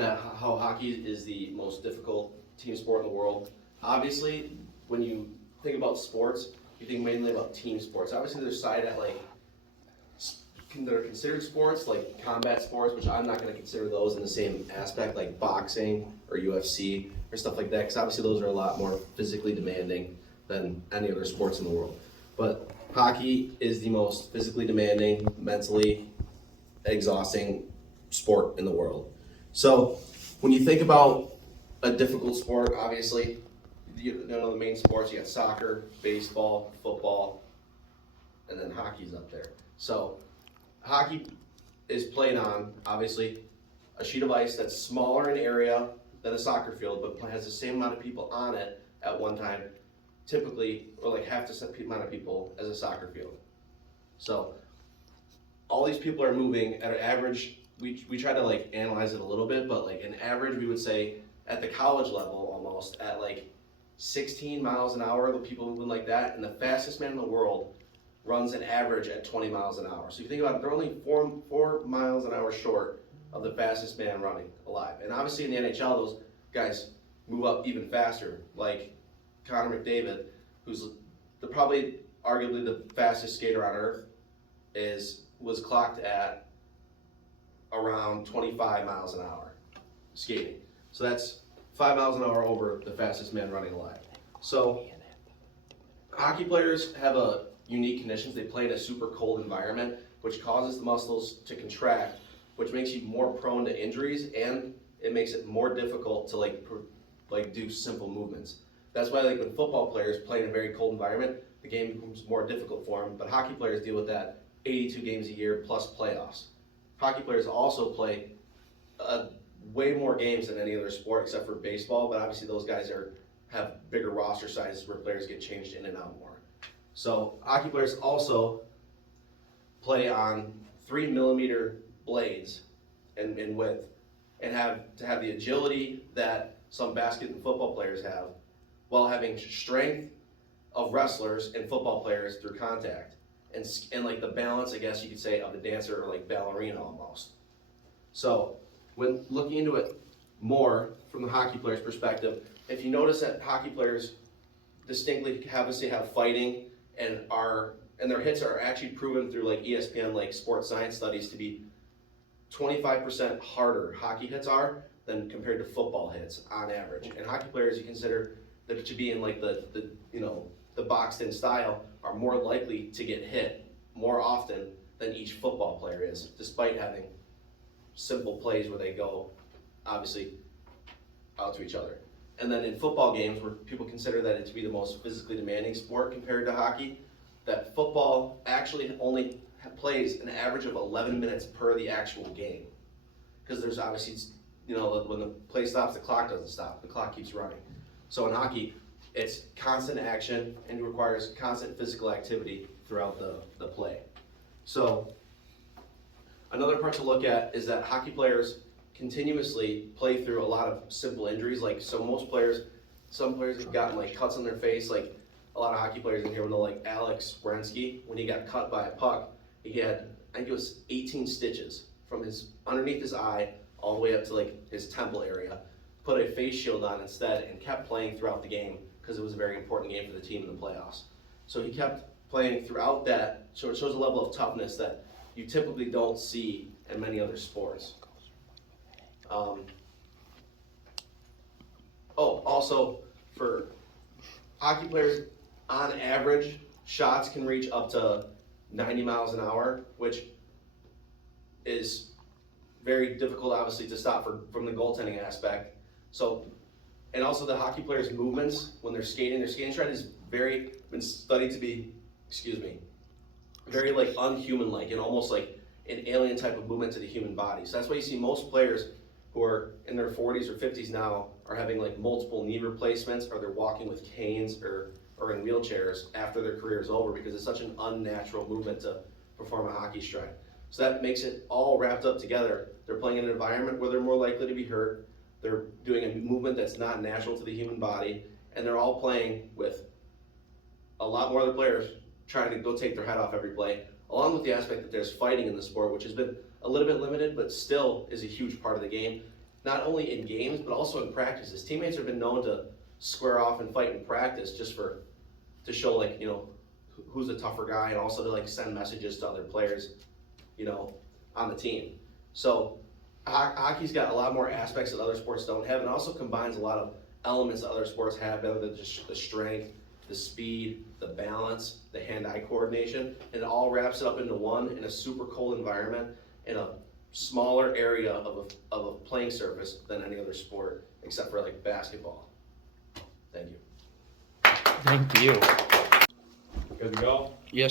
that how hockey is the most difficult team sport in the world. Obviously, when you think about sports, you think mainly about team sports. Obviously, there's side at like that are considered sports, like combat sports, which I'm not going to consider those in the same aspect, like boxing or UFC or stuff like that, because obviously those are a lot more physically demanding than any other sports in the world. But hockey is the most physically demanding, mentally exhausting sport in the world. So when you think about a difficult sport, obviously, you know the main sports, you got soccer, baseball, football, and then hockey's up there. So hockey is played on, obviously, a sheet of ice that's smaller in area than a soccer field, but has the same amount of people on it at one time, typically, or like half the amount of people as a soccer field. So all these people are moving at an average, we try to like analyze it a little bit, but like an average, we would say at the college level almost, at like 16 miles an hour, the people moving like that, and the fastest man in the world runs an average at 20 miles an hour. So if you think about it, they're only 4 miles an hour short of the fastest man running alive. And obviously in the NHL, those guys move up even faster, like Connor McDavid, who's probably arguably the fastest skater on earth, was clocked at around 25 miles an hour skating. So that's 5 miles an hour over the fastest man running alive. So hockey players have a unique conditions. They play in a super cold environment, which causes the muscles to contract, which makes you more prone to injuries, and it makes it more difficult to like do simple movements. That's why like when football players play in a very cold environment, the game becomes more difficult for them. But hockey players deal with that 82 games a year plus playoffs. Hockey players also play way more games than any other sport except for baseball, but obviously those guys have bigger roster sizes where players get changed in and out more. So hockey players also play on 3 millimeter blades in width, and have to have the agility that some basket and football players have, while having strength of wrestlers and football players through contact, and like the balance, I guess you could say, of a dancer or like ballerina almost. So when looking into it more from the hockey player's perspective, if you notice that hockey players distinctly obviously have fighting and their hits are actually proven through like ESPN, like sports science studies, to be 25% harder hockey hits are than compared to football hits on average. And hockey players, you consider that to be in like the boxed in style, are more likely to get hit more often than each football player is, despite having simple plays where they go obviously out to each other. And then in football games, where people consider that it to be the most physically demanding sport compared to hockey, that football actually only plays an average of 11 minutes per the actual game. Because there's obviously, when the play stops, the clock doesn't stop. The clock keeps running. So in hockey, it's constant action and requires constant physical activity throughout the play. So another part to look at is that hockey players continuously play through a lot of simple injuries. Like, so some players have gotten like cuts on their face. Like a lot of hockey players in here will know, like Alex Werenski, when he got cut by a puck, he had, I think it was 18 stitches from underneath his eye all the way up to like his temple area. Put a face shield on instead and kept playing throughout the game because it was a very important game for the team in the playoffs. So he kept playing throughout that, so it shows a level of toughness that you typically don't see in many other sports. Also for hockey players, on average, shots can reach up to 90 miles an hour, which is very difficult, obviously, to stop from the goaltending aspect. So, and also the hockey players' movements when they're skating, their skating stride is been studied to be, very like unhuman-like and almost like an alien type of movement to the human body. So that's why you see most players who are in their 40s or 50s now are having like multiple knee replacements, or they're walking with canes or in wheelchairs after their career is over, because it's such an unnatural movement to perform a hockey stride. So that makes it all wrapped up together. They're playing in an environment where they're more likely to be hurt. They're doing a movement that's not natural to the human body, and they're all playing with a lot more other players trying to go take their head off every play, along with the aspect that there's fighting in the sport, which has been a little bit limited, but still is a huge part of the game. not only in games, but also in practices. Teammates have been known to square off and fight in practice just to show, like, you know, who's the tougher guy, and also to, like, send messages to other players, you know, on the team. So hockey's got a lot more aspects that other sports don't have, and it also combines a lot of elements that other sports have, better than just the strength, the speed, the balance, the hand-eye coordination, and it all wraps it up into one in a super cold environment in a smaller area of a playing surface than any other sport, except for like basketball. Thank you. Thank you. Good to go? Yes,